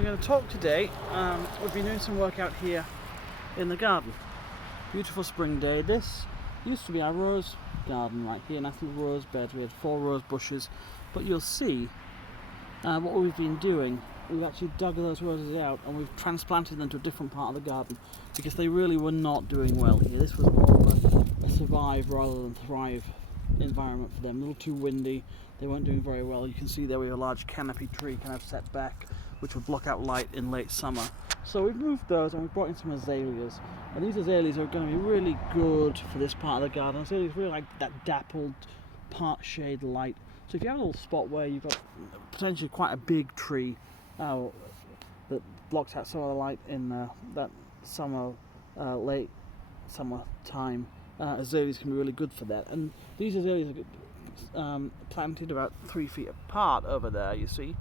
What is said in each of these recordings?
We're going to talk today. We've been doing some work out here in the garden. Beautiful spring day. This used to be our rose garden right here, nice little rose bed. We had 4 rose bushes, but you'll see what we've been doing. We've actually dug those roses out and we've transplanted them to a different part of the garden because they really were not doing well here. This was more of a survive rather than thrive environment for them. A little too windy, they weren't doing very well. You can see there we have a large canopy tree kind of set back which would block out light in late summer. So we've moved those and we've brought in some azaleas, and these azaleas are going to be really good for this part of the garden. Azaleas really like that dappled part shade light. So if you have a little spot where you've got potentially quite a big tree that blocks out some of the light in that summer, late summer time, azaleas can be really good for that. And these azaleas are planted about 3 feet apart over there, you see.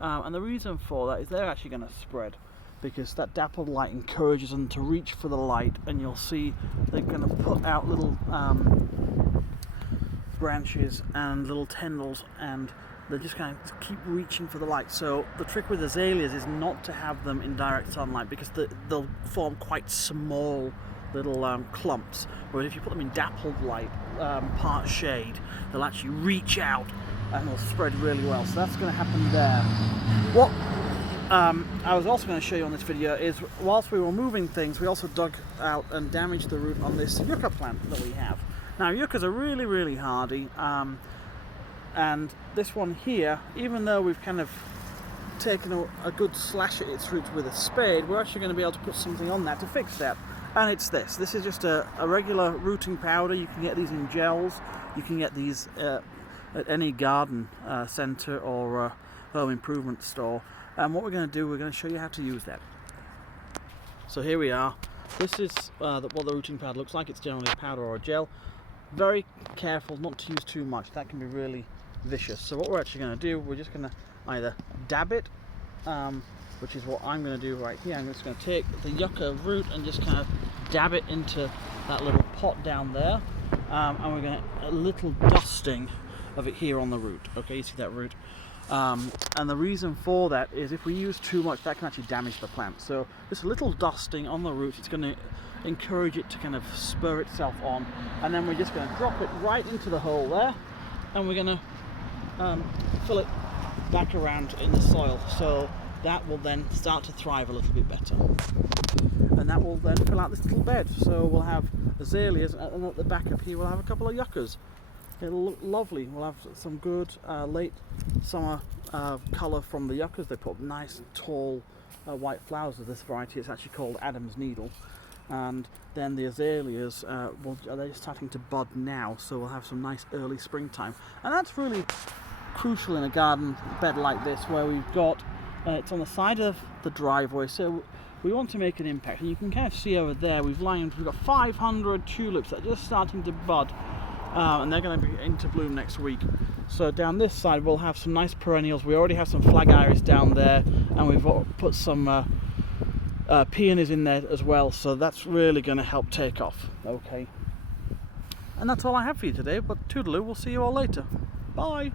And the reason for that is they're actually going to spread because that dappled light encourages them to reach for the light, and you'll see they're going to put out little branches and little tendrils, and they're just going to keep reaching for the light. So the trick with azaleas is not to have them in direct sunlight because they'll form quite small little clumps, whereas if you put them in dappled light, part shade, they'll actually reach out and they'll spread really well. So that's going to happen there. What I was also going to show you on this video is, whilst we were moving things, we also dug out and damaged the root on this yucca plant that we have. Now yuccas are really, really hardy, and this one here, even though we've kind of taken a good slash at its roots with a spade, we're actually going to be able to put something on that to fix that. And it's this. This is just a regular rooting powder. You can get these in gels. You can get these at any garden centre or home improvement store. And what we're going to do, we're going to show you how to use that. So here we are. This is what the rooting powder looks like. It's generally a powder or a gel. Very careful not to use too much. That can be really vicious. So what we're actually going to do, we're just going to either dab it, which is what I'm going to do right here. I'm just going to take the yucca root and just kind of dab it into that little pot down there, and we're going to a little dusting of it here on the root. Okay, you see that root? And the reason for that is if we use too much, that can actually damage the plant. So just a little dusting on the root, it's going to encourage it to kind of spur itself on, and then we're just going to drop it right into the hole there, and we're going to fill it back around in the soil, so that will then start to thrive a little bit better, and that will then fill out this little bed. So we'll have azaleas, and at the back up here we'll have a couple of yuccas. It'll look lovely. We'll have some good late summer colour from the yuccas. They put nice tall white flowers of this variety. It's actually called Adam's Needle. And then the azaleas, they're starting to bud now, so we'll have some nice early springtime. And that's really crucial in a garden bed like this, where we've got it's on the side of the driveway, so we want to make an impact. And you can kind of see over there we've got 500 tulips that are just starting to bud, and they're going to be into bloom next week. So down this side we'll have some nice perennials. We already have some flag iris down there, and we've put some peonies in there as well, so that's really going to help take off. Okay, and that's all I have for you today, but toodaloo, we'll see you all later. Bye.